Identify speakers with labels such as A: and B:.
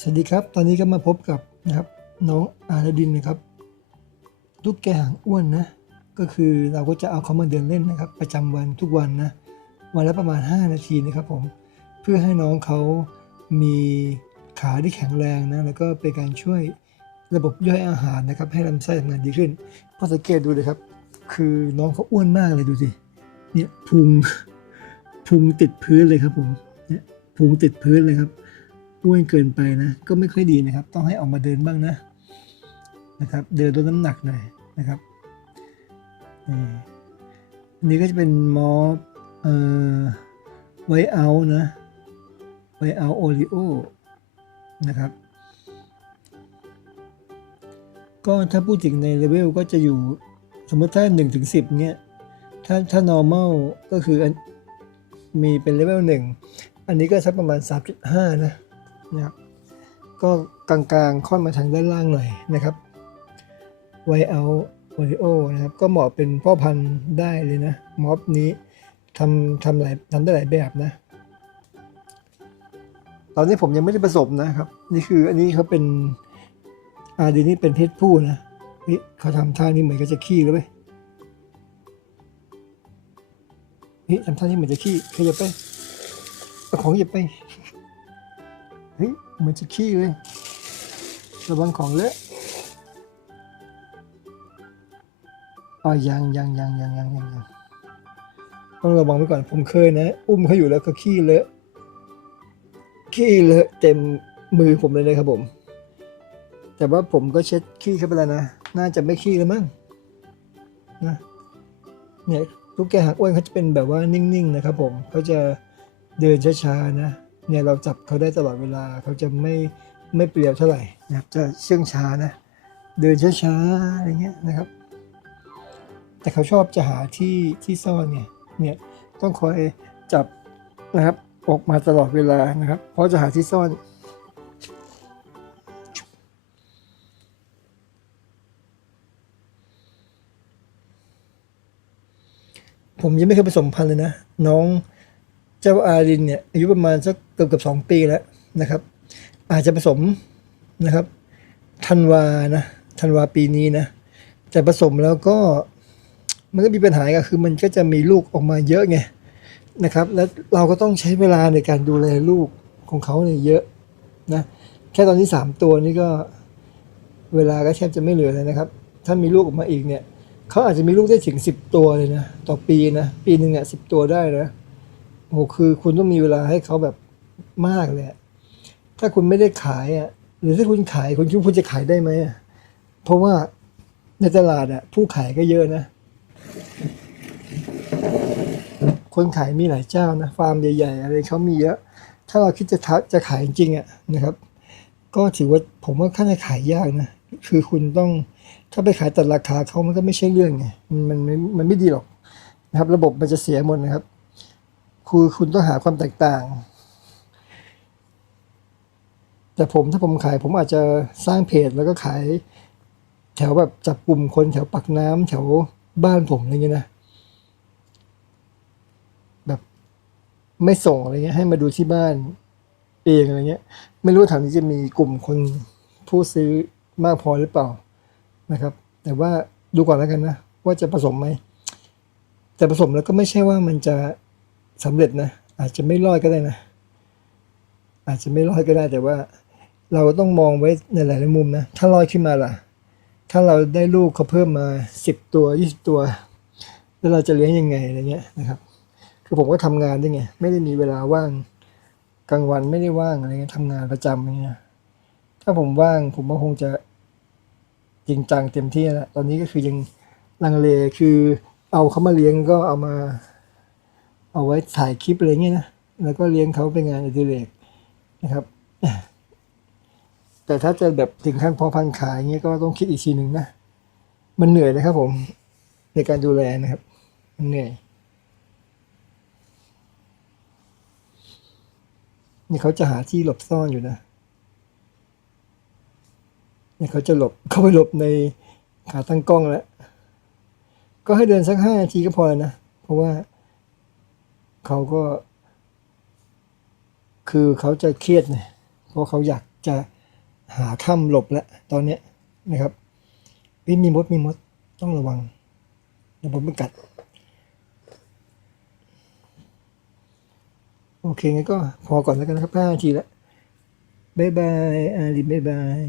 A: สวัสดีครับ ตอนนี้ก็มาพบกับนะครับน้องอาราดินนะครับลูกแกหางอ้วนนะ ก็คือเราก็จะเอาเขามาเดินเล่นนะครับ ประจำวันทุกวันนะ วันละประมาณ 5 นาทีนะครับผม เพื่อให้น้องเขามีขาที่แข็งแรงนะ แล้วก็เป็นการช่วยระบบย่อยอาหารนะครับ ให้ลำไส้ทำงานดีขึ้นพอสังเกตดูเลยครับ คือน้องเขาอ้วนมากเลยดูสิ เนี่ยพุงพุงติดพื้นเลยครับผม เนี่ยพุงติดพื้นเลยครับ อ้วนเกินไปนะ ก็ไม่ค่อยดีนะครับ ต้องให้ออกมาเดินบ้างนะนะครับ เดินลดน้ำหนักหน่อยนะครับนี่อันนี้ก็จะเป็นมอสเอ่อไวเอานะไวเอาโอริโอนะครับ ก็ถ้าพูดถึงในเลเวลก็จะอยู่สมมติถ้า1ถึง10 เนี่ย ถ้าถ้า normal ก็คือมีเป็นเลเวล1 อันนี้ก็สักประมาณ 3.5 นะ นะครับก็กลางๆ ค่อนมาทางด้านล่างหน่อยนะครับไวเอาโอริโอนะครับ ก็เหมาะเป็นพ่อพันธุ์ได้เลยนะม็อบนี้ทำทำหลายทำได้หลายแบบนะ ตอนนี้ผมยังไม่ได้ผสมนะครับ นี่คืออันนี้เขาเป็นอาดีนี่เป็นเพศผู้นะนี่เขาทำท่านี้เหมือนกับจะขี้เลยเว้ยนี่ทำท่านี้เหมือนจะขี้ขยับไปของหยิบไป เฮ้ยเหมือนจะขี้เลย ระวังของเลอะอ๋อยังยังยังยังยังยังยังต้องระวังไว้ก่อนผมเคยนะ อุ้มเขาอยู่แล้วก็ขี้เลอะขี้เลอะเต็มมือผมเลยนะครับผม แต่ว่าผมก็เช็ดขี้เข้าไปแล้วนะ น่าจะไม่ขี้แล้วมั้งนะเนี่ยลูกแกหักอ้วนเขาจะเป็นแบบว่านิ่งๆนะครับผมเขาจะเดินช้าๆนะ เนี่ยเราจับเขาได้ตลอดเวลาเขาจะไม่ไม่เปลี่ยวเท่าไหร่นะครับจะเชื่องช้านะ เดินช้าๆอะไรเงี้ยนะครับ แต่เขาชอบจะหาที่ที่ซ่อนเนี่ยเนี่ยต้องคอยจับนะครับออกมาตลอดเวลานะครับ เพราะจะหาที่ซ่อนผมยังไม่เคยผสมพันธุ์เลยนะ น้อง เจ้าอารินเนี่ยอายุประมาณสักเกือบเกือบสองปีแล้วนะครับ อาจจะผสมนะครับธันวานะธันวาปีนี้นะแต่ผสมแล้วก็มันก็มีปัญหาก็คือมันก็จะมีลูกออกมาเยอะไงนะครับ แล้วเราก็ต้องใช้เวลาในการดูแลลูกของเขาเนี่ยเยอะนะแค่ตอนนี้สามตัวนี่ก็เวลาก็แทบจะไม่เหลือเลยนะครับ ถ้ามีลูกออกมาอีกเนี่ยเขาอาจจะมีลูกได้ถึงสิบตัวเลยนะต่อปีนะปีหนึ่งอะสิบตัวได้นะ โอ้โหคือคุณต้องมีเวลาให้เขาแบบมากเลยถ้าคุณไม่ได้ขายอะ หรือถ้าคุณขายคุณคิดว่าคุณจะขายได้ไหมอะเพราะว่าในตลาดอะ ผู้ขายก็เยอะนะ คนขายมีหลายเจ้านะฟาร์มใหญ่ๆอะไรเขามีเยอะ ถ้าเราคิดจะทัจะขายจริงอะนะครับ ก็ถือว่าผมว่าค่าจะขายยากนะคือคุณต้องถ้าไปขายตัดราคาเขามันก็ไม่ใช่เรื่องไงมันมันมันไม่ดีหรอกนะครับ ระบบมันจะเสียหมดนะครับ คือคุณต้องหาความแตกต่าง แต่ผมถ้าผมขายผมอาจจะสร้างเพจแล้วก็ขาย แถวแบบจับกลุ่มคนแถวปากน้ำแถวบ้านผมอะไรเงี้ยนะ แบบไม่ส่งอะไรเงี้ย ให้มาดูที่บ้านเองอะไรเงี้ย ไม่รู้ว่าแถวนี้จะมีกลุ่มคนผู้ซื้อมากพอหรือเปล่านะครับ แต่ว่าดูก่อนแล้วกันนะ ว่าจะผสมไหม แต่ผสมแล้วก็ไม่ใช่ว่ามันจะ สำเร็จนะ อาจจะไม่รอดก็ได้นะ อาจจะไม่รอดก็ได้แต่ว่า เราต้องมองไว้ในหลายๆมุมนะ ถ้ารอดขึ้นมาล่ะ ถ้าเราได้ลูกเขาเพิ่มมาสิบตัวยี่สิบตัว แล้วเราจะเลี้ยงยังไงอะไรเงี้ยนะครับ คือผมก็ทำงานด้วยไง ไม่ได้มีเวลาว่างกลางวันไม่ได้ว่างอะไรเงี้ยทำงานประจำอะไรเงี้ยถ้าผมว่างผมก็คงจะจริงจังเต็มที่แล้วตอนนี้ก็คือยังลังเลคือเอาเขามาเลี้ยงก็เอามา เอาไว้ถ่ายคลิปอะไรเงี้ยนะ แล้วก็เลี้ยงเขาเป็นงานอดิเรกนะครับ แต่ถ้าจะแบบถึงขั้นพอพันขายเงี้ยก็ต้องคิดอีกทีหนึ่งนะ มันเหนื่อยนะครับผม ในการดูแลนะครับ มันเหนื่อย นี่เขาจะหาที่หลบซ่อนอยู่นะเนี่ยเขาจะหลบ เขาไปหลบในขาตั้งกล้องแล้ว ก็ให้เดินสักห้านาทีก็พอแล้วนะ เพราะว่า เขาก็ คือเขาจะเครียดเนี่ยเพราะเขาอยากจะหาถ้ำหลบแล้วตอนเนี้ยนะครับมีมดมีมดต้องระวังเดี๋ยวผมไปกัด โอเคงั้นก็พอก่อนแล้วกันนะครับห้านาทีแล้วบ๊ายบายอาลีบ๊ายบาย